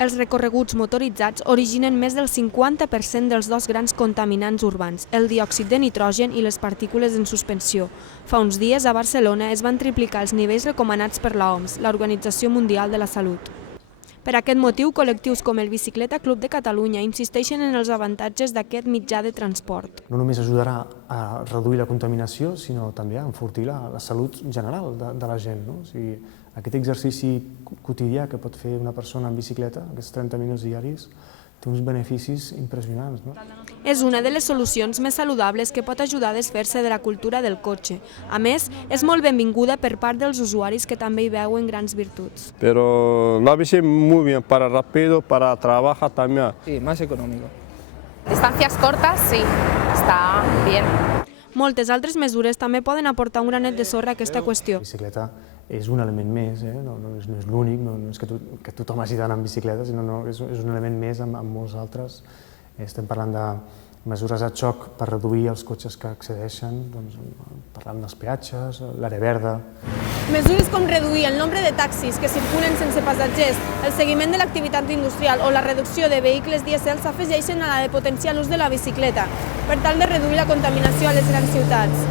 Els recorreguts motoritzats originen més del 50% dels dos grans contaminants urbans, el diòxid de nitrogen i les partícules en suspensió. Fa uns dies a Barcelona es van triplicar els nivells recomanats per l'OMS, l'Organització Mundial de la Salut. Per aquest motiu, col·lectius com el Bicicleta Club de Catalunya insisteixen en els avantatges d'aquest mitjà de transport. No només ajudarà a reduir la contaminació, sinó també a enfortir la salut general de la gent. O sigui, aquest exercici quotidià que pot fer una persona en bicicleta, aquests 30 minuts diaris, té uns beneficis impressionants. És una de les solucions més saludables que pot ajudar a desfer-se de la cultura del cotxe. A més, és molt benvinguda per part dels usuaris que també hi veuen grans virtuts. Pero la bici es muy bien para rápido, para trabajar también. Sí, más económico. Distancias cortas, sí, está bien. Moltes altres mesures també poden aportar un granet de sorra a aquesta qüestió. La bicicleta és un element més, no és l'únic, no és que tothom hagi d'anar en bicicleta, sinó és un element més amb molts altres. Estem parlant de mesures de xoc per reduir els cotxes que accedeixen, parlant dels peatges, l'àrea verda. Mesures com reduir el nombre de taxis que circulen sense passatgers, el seguiment de l'activitat industrial o la reducció de vehicles dièsel s'afegeixen a la de potenciar l'ús de la bicicleta, per tal de reduir la contaminació a les grans ciutats.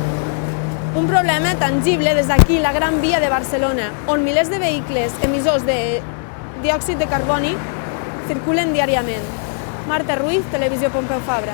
Un problema tangible des d'aquí, la Gran Via de Barcelona, on milers de vehicles emissors de diòxid de carboni circulen diàriament. Marta Ruiz, Televisió Pompeu Fabra.